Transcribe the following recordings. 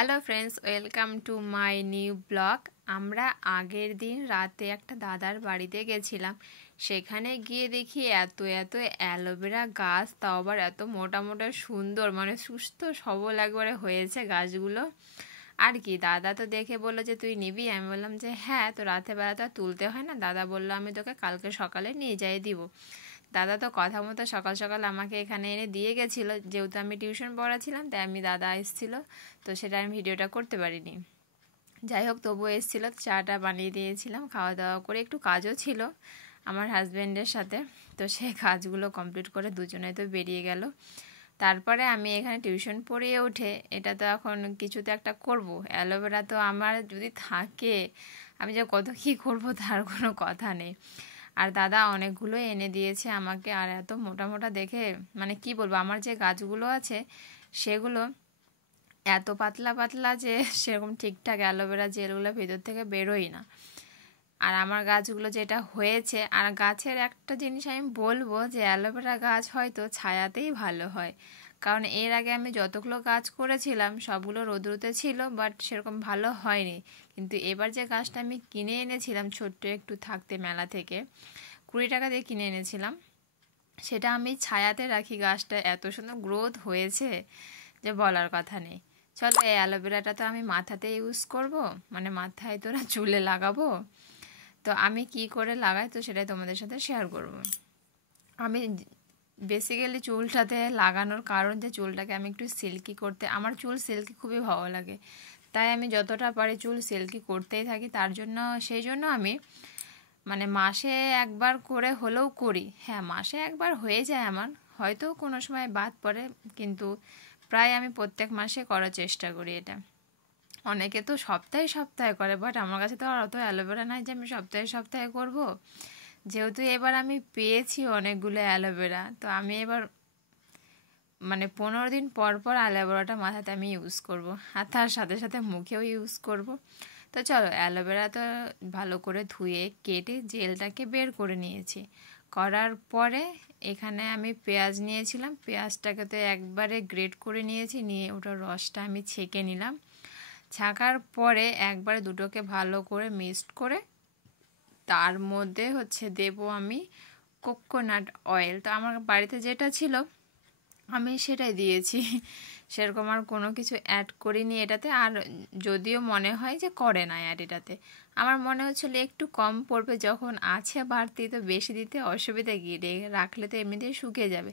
Hello friends, welcome to my new blog. আমরা আগের দিন রাতে একটা দাদার বাড়িতে গেছিলাম। সেখানে গিয়ে দেখি এত এত অ্যালোভেরা গাছ, তাও আবার এত মোটা মোটা সুন্দর, মানে সুস্থ সবল একবারে হয়েছে গাছগুলো। আর কি, দাদা তো দেখে বললো যে তুই নিবি। আমি বললাম যে হ্যাঁ, তো রাতে বেলা তো আর তুলতে হয় না। দাদা বললো আমি তোকে কালকে সকালে নিয়ে যাই দিব। দাদা তো কথা মতো সকাল সকাল আমাকে এখানে এনে দিয়ে গেছিলো, যেহেতু আমি টিউশন পড়াছিলাম তাই আমি দাদা এসেছিলো, তো সেটা আমি ভিডিওটা করতে পারিনি। যাই হোক, তবুও এসেছিলো, চাটা বানিয়ে দিয়েছিলাম, খাওয়া দাওয়া করে একটু কাজও ছিল আমার হাজব্যান্ডের সাথে। তো সেই কাজগুলো কমপ্লিট করে দুজনে তো বেরিয়ে গেল। তারপরে আমি এখানে টিউশন পড়িয়ে উঠে এটা তো এখন কিছু তো একটা করবো। অ্যালোভেরা তো আমার যদি থাকে, আমি যে কত কী করবো তার কোনো কথা নেই। আর দাদা অনেকগুলো এনে দিয়েছে আমাকে, আর এত মোটা মোটা দেখে মানে কি বলবো, আমার যে গাছগুলো আছে সেগুলো এত পাতলা পাতলা যে সেরকম ঠিকঠাক অ্যালোভেরা জেলগুলো ভেতর থেকে বেরোই না। আর আমার গাছগুলো যেটা হয়েছে, আর গাছের একটা জিনিস আমি বলবো যে অ্যালোভেরা গাছ হয়তো ছায়াতেই ভালো হয়, কারণ এর আগে আমি যতগুলো গাছ করেছিলাম সবগুলো রোদ্রুতে ছিল, বাট সেরকম ভালো হয়নি। কিন্তু এবার যে গাছটা আমি কিনে এনেছিলাম ছোট্ট একটু থাকতে মেলা থেকে, 20 টাকা দিয়ে কিনে এনেছিলাম, সেটা আমি ছায়াতে রাখি। গাছটা এত সুন্দর গ্রোথ হয়েছে যে বলার কথা নেই। চলো, এই অ্যালোভেরাটা তো আমি মাথাতে ইউজ করব, মানে মাথায় তোরা চুলে লাগাবো। তো আমি কি করে লাগাই তো সেটাই তোমাদের সাথে শেয়ার করব। আমি বেসিক্যালি চুলটাতে লাগানোর কারণ যে চুলটাকে আমি একটু সিল্কি করতে, আমার চুল সিল্কি খুবই ভালো লাগে, তাই আমি যতটা পারি চুল সিল্কি করতেই থাকি। তার জন্য সেই জন্য আমি মানে মাসে একবার করে হলেও করি। হ্যাঁ, মাসে একবার হয়ে যায় আমার, হয়তো কোনো সময় বাদ পড়ে, কিন্তু প্রায় আমি প্রত্যেক মাসে করার চেষ্টা করি এটা। অনেকে তো সপ্তাহে সপ্তাহে করে, বাট আমার কাছে তো আর অত অ্যালোভেরা নাই যে আমি সপ্তাহে সপ্তাহে করব। যেহেতু এবার আমি পেয়েছি অনেকগুলো অ্যালোভেরা, তো আমি এবার মানে 15 দিন পর পর অ্যালোভেরাটা মাথাতে আমি ইউজ করব, আর তার সাথে সাথে মুখেও ইউজ করব। তো চলো, অ্যালোভেরা তো ভালো করে ধুয়ে কেটে জেলটাকে বের করে নিয়েছি। করার পরে এখানে আমি পেঁয়াজ নিয়েছিলাম, পেঁয়াজটাকে তো একবারে গ্রেট করে নিয়েছি, নিয়ে ওটার রসটা আমি ছেঁকে নিলাম। ছাকার পরে একবারে দুটোকে ভালো করে মিক্সড করে তার মধ্যে দেব আমি কোকোনাট অয়েল। তো আমার বাড়িতে যেটা ছিল আমি সেটাই দিয়েছি, সেরকম আর কোনো কিছু অ্যাড করিনি এটাতে। আর যদিও মনে হয় যে করে না অ্যাড, এটাতে আমার মনে হচ্ছিলো একটু কম পড়বে, যখন আছে বাড়তি তো বেশি দিতে অসুবিধা কী, রাখলে তো এমনিতেই শুকিয়ে যাবে।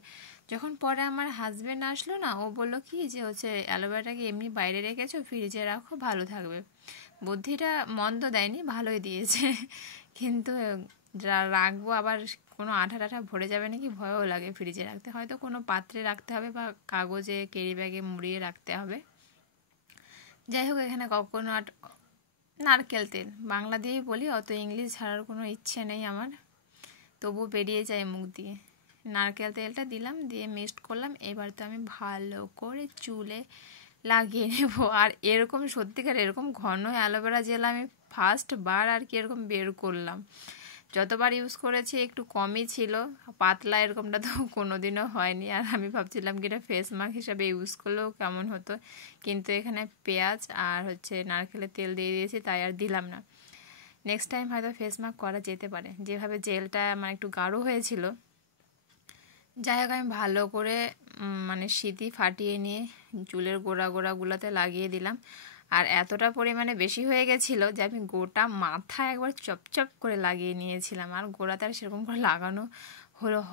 যখন পরে আমার হাজব্যান্ড আসলো না, ও বললো কি যে অ্যালোভেরাটাকে এমনি বাইরে রেখেছো, ফ্রিজে রাখো, ভালো থাকবে। বুদ্ধিটা মন্দ দেয়নি, ভালোই দিয়েছে। কিন্তু রাখবো আবার কোনো আঠা টাঠা ভরে যাবে নাকি ভয়ও লাগে ফ্রিজে রাখতে, হয়তো কোনো পাত্রে রাখতে হবে বা কাগজে ক্যারি ব্যাগে মুড়িয়ে রাখতে হবে। যাই হোক, এখানে কোকোনাট নারকেল তেল বাংলা দিয়েই বলি, অত ইংলিশ ছাড়ার কোনো ইচ্ছে নেই আমার, তবু বেরিয়ে যায় মুখ দিয়ে। নারকেল তেলটা দিলাম, দিয়ে মিক্সড করলাম। এবার তো আমি ভালো করে চুলে লাগিয়ে নেব। আর এরকম সত্যিকার এরকম ঘন অ্যালোভেরা জেল আমি ফার্স্ট বার আর কি এরকম বের করলাম। যতবার ইউজ করেছি একটু কমই ছিল, পাতলা এরকমটা তো কোনোদিনও হয়নি। আর আমি ভাবছিলাম কি এটা ফেস মাস্ক হিসাবে ইউজ করলেও কেমন হতো, কিন্তু এখানে পেঁয়াজ আর নারকেলের তেল দিয়ে দিয়েছি, তাই আর দিলাম না। নেক্সট টাইম হয়তো ফেস মাস্ক করা যেতে পারে, যেভাবে জেলটা মানে একটু গাঢ় হয়েছিল। যাই হোক, আমি ভালো করে মানে সিঁথি ফাটিয়ে নিয়ে চুলের গোড়াগুলোতে লাগিয়ে দিলাম। আর এতটা পরিমাণে বেশি হয়ে গেছিলো যে আমি গোটা মাথা একবার চপচপ করে লাগিয়ে নিয়েছিলাম। আর গোড়াতে আর সেরকম করে লাগানো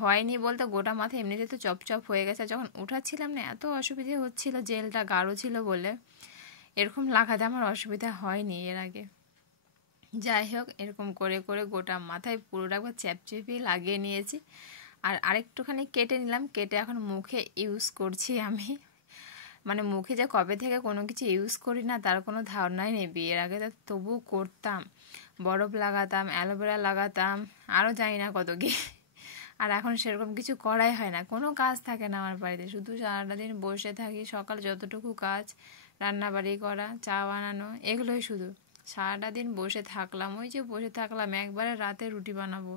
হয়নি বলতে, গোটা মাথা এমনিতে তো চপচপ হয়ে গেছে। যখন উঠাচ্ছিলাম না, এত অসুবিধে হচ্ছিলো, জেলটা গাঢ় ছিল বলে এরকম লাগাতে আমার অসুবিধা হয়নি এর আগে। যাই হোক, এরকম করে করে গোটা মাথায় পুরোটা একবার চ্যাপচেপে লাগিয়ে নিয়েছি। আর আরেকটুখানি কেটে নিলাম, কেটে এখন মুখে ইউজ করছি আমি। মানে মুখে যে কবে থেকে কোনো কিছু ইউজ করি না তার কোনো ধারণাই নেই। বিয়ের আগে তো তবু করতাম, বরফ লাগাতাম, অ্যালোভেরা লাগাতাম, আরও জানি না কত কি। আর এখন সেরকম কিছু করাই হয় না, কোনো কাজ থাকে না আমার বাড়িতে, শুধু সারাটা দিন বসে থাকি। সকাল যতটুকু কাজ, রান্নাবাড়ি করা, চা বানানো, এগুলোই শুধু। সারাটা দিন বসে থাকলাম, ওই যে বসে থাকলাম, একবারে রাতে রুটি বানাবো,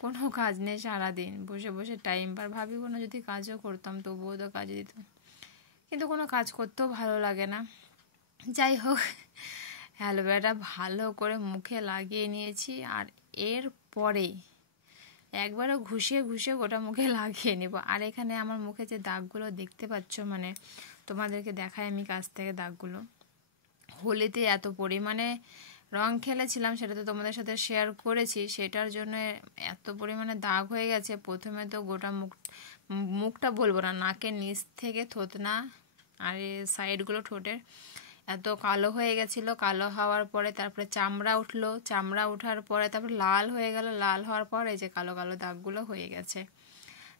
কোনো কাজ নেই, সারাদিন বসে বসে টাইম পার। ভাবি কোনো যদি কাজও করতাম তবুও তো কাজে দিত, কিন্তু কোনো কাজ করতেও ভালো লাগে না। যাই হোক, অ্যালোভেরাটা ভালো করে মুখে লাগিয়ে নিয়েছি, আর এর পরে একবারও ঘুষিয়ে ঘুষিয়ে গোটা মুখে লাগিয়ে নেব। আর এখানে আমার মুখে যে দাগগুলো দেখতে পাচ্ছ, মানে তোমাদেরকে দেখাই আমি কাছ থেকে দাগগুলো। হোলিতে এত পরিমাণে রং খেলেছিলাম, সেটা তো তোমাদের সাথে শেয়ার করেছি, সেটার জন্য এত পরিমাণে দাগ হয়ে গেছে। প্রথমে তো গোটা মুখটা বলবো না, নাকের নিচ থেকে থুতনা আর সাইডগুলো ঠোঁটের এত কালো হয়ে গেছিলো। কালো হওয়ার পরে তারপরে চামড়া উঠলো, চামড়া ওঠার পরে তারপরে লাল হয়ে গেল, লাল হওয়ার পর এই যে কালো কালো দাগগুলো হয়ে গেছে।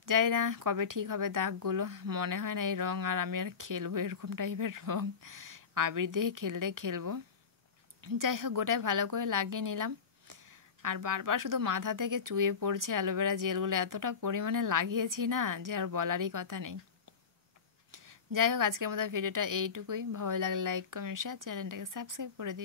জানি না কবে ঠিক হবে দাগগুলো, মনে হয় না এই রং আর আমি আর খেলবো এরকম টাইপের রং, আবির দিয়ে খেলবো। যাই হোক, গোটায় ভালো করে লাগিয়ে নিলাম। আর বারবার শুধু মাথা থেকে চুয়ে পড়ছে অ্যালোভেরা জেলগুলো, এতটা পরিমাণে লাগিয়েছি না যে আর বলারই কথা নেই। যাই হোক, আজকের মতো ভিডিওটা এইটুকুই। ভালো লাগলে লাইক কমেন্ট শেয়ার, চ্যানেলটাকে সাবস্ক্রাইব করে দিই।